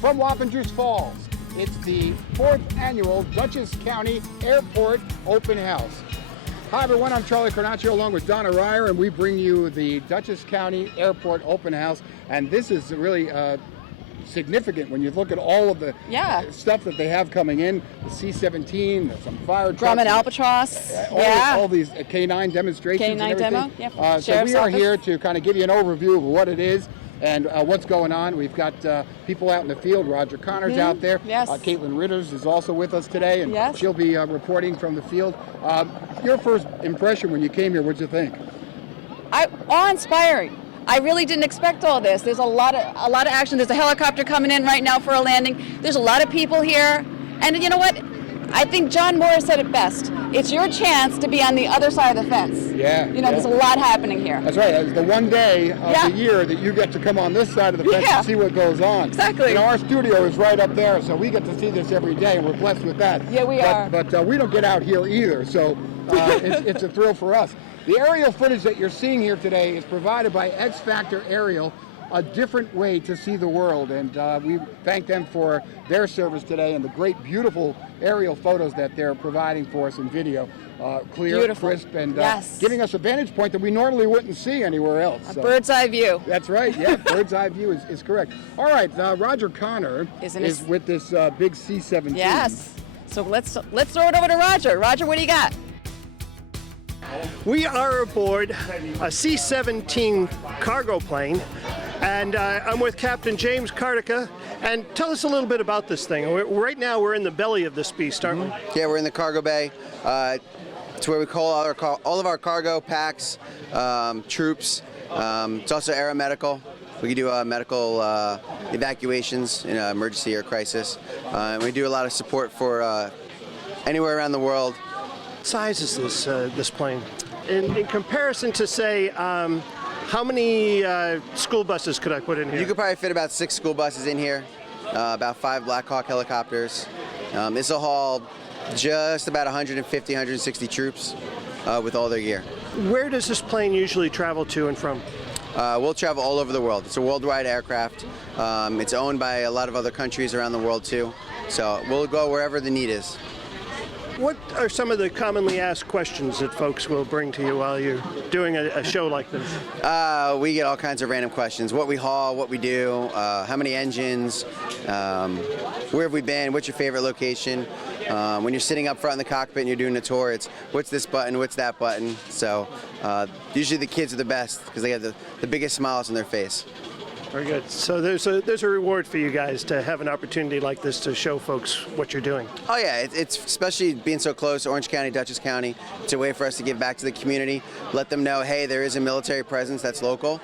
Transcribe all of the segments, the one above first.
from Wappingers Falls. It's the 4th annual Dutchess County Airport Open House. Hi everyone, I'm Charlie Carnaccio along with Donna Ryer, and we bring you the Dutchess County Airport Open House. And this is really significant when you look at all of the stuff that they have coming in, the C-17, some fire trucks. Grumman Albatross, all these K9 demonstrations K9 demo, so we are here to kind of give you an overview of what it is and what's going on. We've got people out in the field. Roger Connor's out there. Yes. Caitlin Ritters is also with us today, and she'll be reporting from the field. Your first impression when you came here, what'd you think? Awe-inspiring. I really didn't expect all this. There's a lot of action. There's a helicopter coming in right now for a landing. There's a lot of people here. And you know what? I think John Morris said it best. It's your chance to be on the other side of the fence. There's a lot happening here. That's right. It's the one day of the year that you get to come on this side of the fence and see what goes on. Exactly. Our studio is right up there, so we get to see this every day, and we're blessed with that. Yeah, we are. But we don't get out here either, so it's a thrill for us. The aerial footage that you're seeing here today is provided by X Factor Aerial, a different way to see the world, and we thank them for their service today and the great, beautiful aerial photos that they're providing for us in video. Clear, beautiful, crisp, and giving us a vantage point that we normally wouldn't see anywhere else. A bird's eye view. That's right, yeah, bird's eye view is correct. All right, Roger Connor is with this big C-17. Yes, so let's throw it over to Roger. Roger, what do you got? We are aboard a C-17 cargo plane, and I'm with Captain James Kartika. And tell us a little bit about this thing. Right now we're in the belly of this beast, aren't we? Yeah, we're in the cargo bay. It's where we call all of our cargo packs, troops. It's also aeromedical. We can do medical evacuations in an emergency or crisis. And we do a lot of support for anywhere around the world. What size is this plane? In comparison to, say, how many school buses could I put in here? You could probably fit about 6 school buses in here, about 5 Black Hawk helicopters. This will haul just about 150, 160 troops with all their gear. Where does this plane usually travel to and from? We'll travel all over the world. It's a worldwide aircraft. It's owned by a lot of other countries around the world too. So we'll go wherever the need is. What are some of the commonly asked questions that folks will bring to you while you're doing a show like this? We get all kinds of random questions. What we haul, what we do, how many engines, where have we been, what's your favorite location? When you're sitting up front in the cockpit and you're doing a tour, it's what's this button, what's that button? So usually the kids are the best because they have the biggest smiles on their face. Very good. So there's a reward for you guys to have an opportunity like this to show folks what you're doing. Oh yeah, it's especially being so close, Orange County, Dutchess County. It's a way for us to give back to the community, let them know, hey, there is a military presence that's local.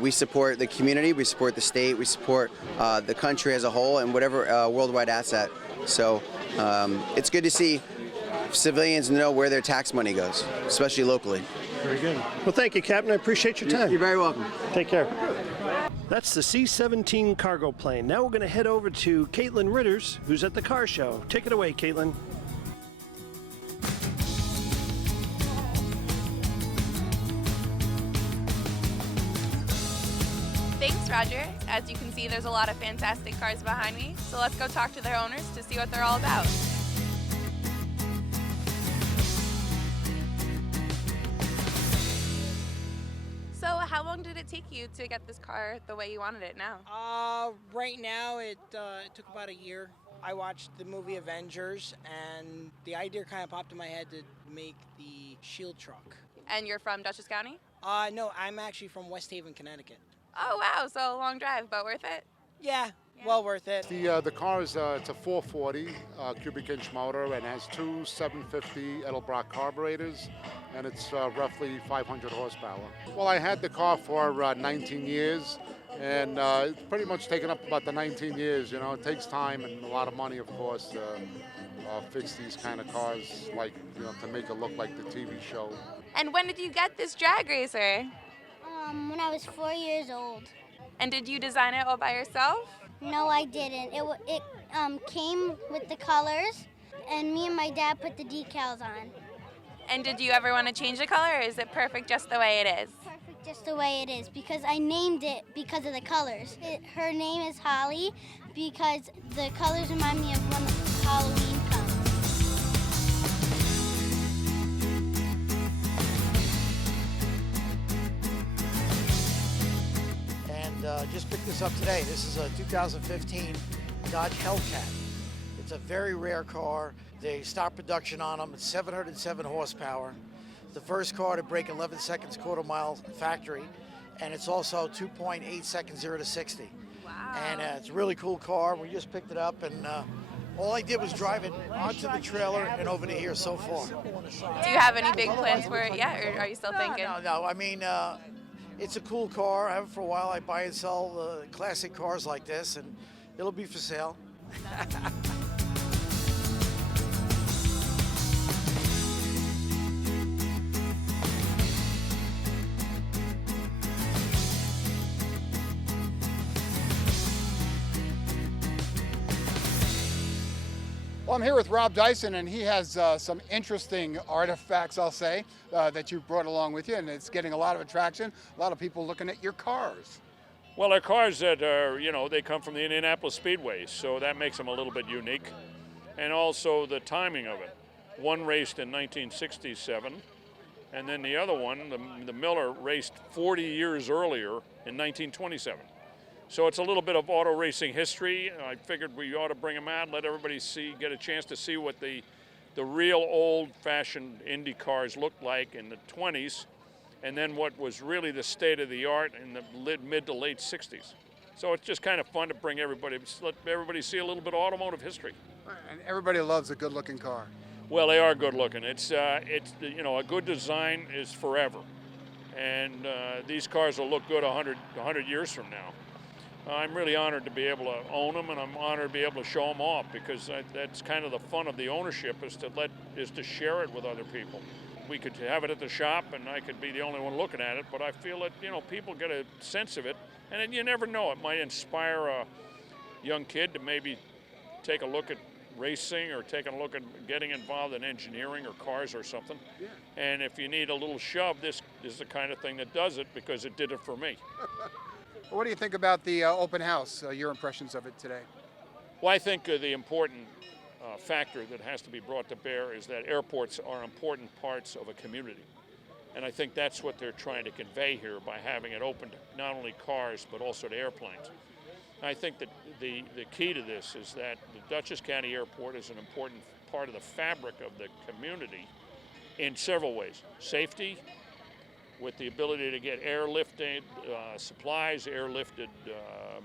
We support the community, we support the state, we support the country as a whole, and whatever worldwide asset. So it's good to see civilians know where their tax money goes, especially locally. Very good. Well, thank you, Captain. I appreciate your time. You're very welcome. Take care. That's the C-17 cargo plane. Now we're going to head over to Caitlin Ritters, who's at the car show. Take it away, Caitlin. Thanks, Roger. As you can see, there's a lot of fantastic cars behind me, so let's go talk to their owners to see what they're all about. So how long did it take you to get this car the way you wanted it now? Right now it took about a year. I watched the movie Avengers, and the idea kind of popped in my head to make the Shield truck. And you're from Dutchess County? No, I'm actually from West Haven, Connecticut. Oh wow, so a long drive, but worth it? Yeah, well worth it. The car is it's a 440 cubic inch motor and has 2 750 Edelbrock carburetors, and it's roughly 500 horsepower. Well, I had the car for 19 years, and it's pretty much taken up about the 19 years. You know, it takes time and a lot of money, of course, to fix these kind of cars, like, you know, to make it look like the TV show. And when did you get this drag racer? When I was 4 years old. And did you design it all by yourself? No, I didn't. It came with the colors, and me and my dad put the decals on. And did you ever want to change the color, or is it perfect just the way it is? Perfect just the way it is because I named it because of the colors. Her name is Holly because the colors remind me of when Halloween comes. And just picked this up today. This is a 2015 Dodge Hellcat. It's a very rare car. They start production on them. It's 707 horsepower. The first car to break 11 seconds quarter mile factory, and it's also 2.8 seconds 0 to 60. Wow. And it's a really cool car. We just picked it up, and all I did was drive it onto the trailer and over to here so far. Do you have any big plans for it yet, or are you still thinking? No. I mean, it's a cool car. I have it for a while. I buy and sell classic cars like this, and it'll be for sale. Well, I'm here with Rob Dyson, and he has some interesting artifacts, I'll say, that you brought along with you, and it's getting a lot of attraction. A lot of people looking at your cars. Well, they're cars that are, they come from the Indianapolis Speedway, so that makes them a little bit unique. And also the timing of it. One raced in 1967, and then the other one, the Miller, raced 40 years earlier in 1927. So it's a little bit of auto racing history. I figured we ought to bring them out, let everybody get a chance to see what the real old-fashioned Indy cars looked like in the 20s, and then what was really the state of the art in the mid to late 60s. So it's just kind of fun to bring everybody, let everybody see a little bit of automotive history. And everybody loves a good-looking car. Well, they are good-looking. It's a good design is forever, and these cars will look good 100 years from now. I'm really honored to be able to own them, and I'm honored to be able to show them off, because that's kind of the fun of the ownership, is to share it with other people. We could have it at the shop, and I could be the only one looking at it, but I feel that people get a sense of it, and then you never know, it might inspire a young kid to maybe take a look at racing or taking a look at getting involved in engineering or cars or something. Yeah. And if you need a little shove, this is the kind of thing that does it, because it did it for me. What do you think about the open house, your impressions of it today? Well, I think the important factor that has to be brought to bear is that airports are important parts of a community. And I think that's what they're trying to convey here by having it open to not only cars, but also to airplanes. I think that the key to this is that the Dutchess County Airport is an important part of the fabric of the community in several ways. Safety, with the ability to get airlifted supplies, airlifted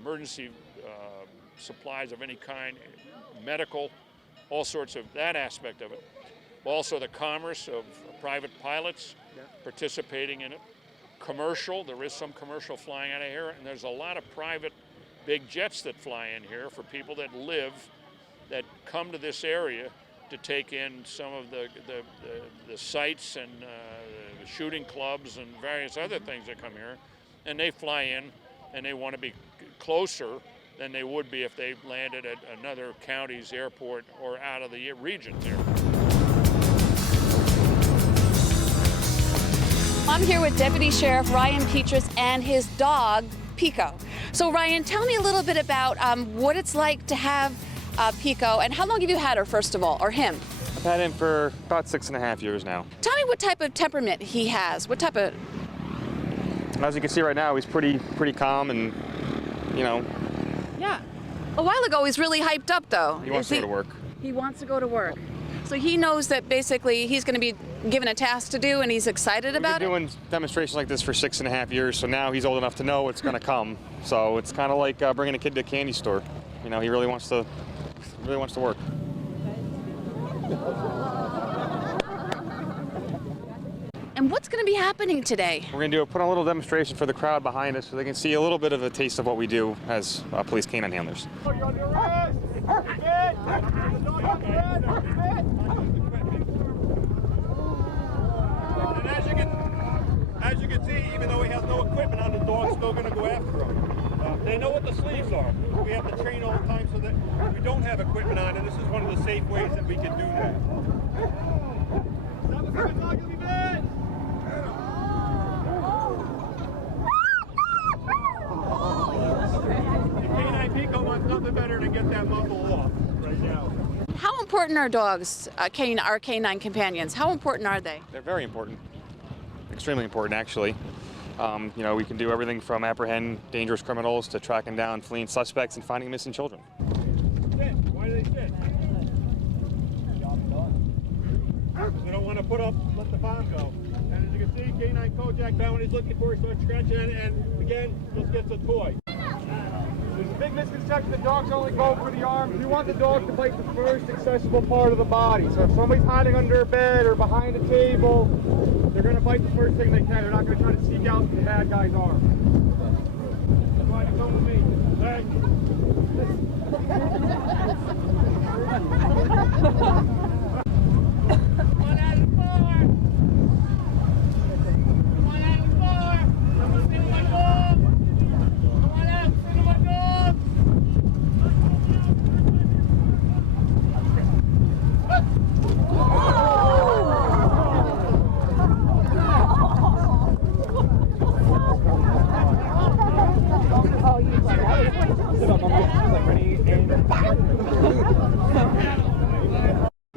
emergency supplies of any kind, medical, all sorts of that aspect of it. Also the commerce of private pilots participating in it. Commercial, there is some commercial flying out of here, and there's a lot of private big jets that fly in here for people that that come to this area to take in some of the sights and the shooting clubs and various other things that come here. And they fly in, and they want to be closer than they would be if they landed at another county's airport or out of the region there. I'm here with Deputy Sheriff Ryan Petrus and his dog, Pico. So Ryan, tell me a little bit about what it's like to have Pico, and how long have you had her, first of all, or him? I've had him for about 6.5 years now. Tell me what type of temperament he has. What type of... As you can see right now, he's pretty calm, and Yeah. A while ago, he's really hyped up, though. He wants to go to work. He wants to go to work. So he knows that basically he's going to be given a task to do, and he's excited about it? We've been doing demonstrations like this for 6.5 years, so now he's old enough to know what's going to come. So it's kind of like bringing a kid to a candy store. He really wants to work. And what's going to be happening today? We're going to put on a little demonstration for the crowd behind us so they can see a little bit of a taste of what we do as police canine handlers. As you can see, even though he has no equipment on, the dog's still going to go after him. They know what the sleeves are. We have to train all the time so that we don't have equipment on, and this is one of the safe ways that we can do that. get that muzzle off right now. How important are dogs, our canine companions? How important are they? They're very important. Extremely important, actually. You know, we can do everything from apprehend dangerous criminals to tracking down fleeing suspects and finding missing children. Sit. Why do they sit? They don't want to let the bomb go. And as you can see, K9 Kojak found what he's looking for. He starts scratching at it, and again, just gets a toy. There's a big misconception that dogs only go for the arms. We want the dog to bite the first accessible part of the body. So if somebody's hiding under a bed or behind a table, they're going to bite the first thing they can. They're not going to try to seek out the bad guy's arm. That's why they come with me.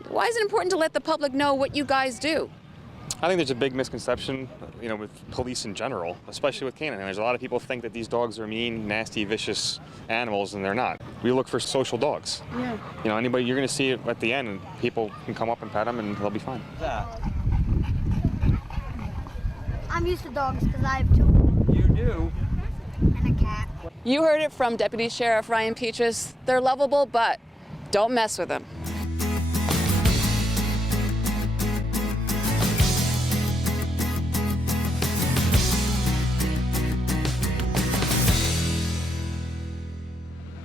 Why is it important to let the public know what you guys do? I think there's a big misconception, you know, with police in general, especially with canine. There's a lot of people think that these dogs are mean, nasty, vicious animals, and they're not. We look for social dogs. Yeah. You know, anybody, you're going to see it at the end, and people can come up and pet them, and they'll be fine. I'm used to dogs because I have two. You do? And a cat. You heard it from Deputy Sheriff Ryan Peaches. They're lovable, but don't mess with them.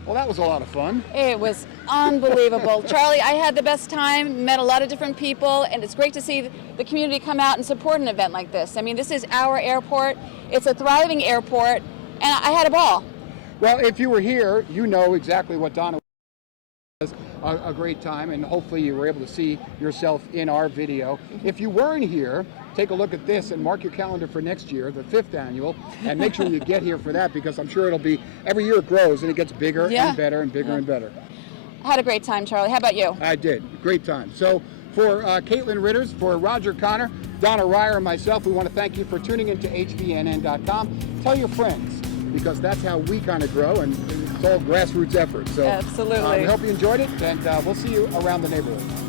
Well, that was a lot of fun. It was unbelievable. Charlie, I had the best time, met a lot of different people, and it's great to see the community come out and support an event like this. I mean, this is our airport. It's a thriving airport, and I had a ball. Well, if you were here, you know exactly what Donna was. A great time, and hopefully you were able to see yourself in our video. If you weren't here, take a look at this and mark your calendar for next year, the 5th annual, and make sure you get here for that, because I'm sure it'll be, every year it grows and it gets bigger and better and bigger and better. I had a great time, Charlie. How about you? I did. Great time. So for Caitlin Ritters, for Roger Connor, Donna Ryer, and myself, we want to thank you for tuning into HBNN.com. Tell your friends, because that's how we kind of grow, and it's all grassroots effort. So absolutely. I hope you enjoyed it, and we'll see you around the neighborhood.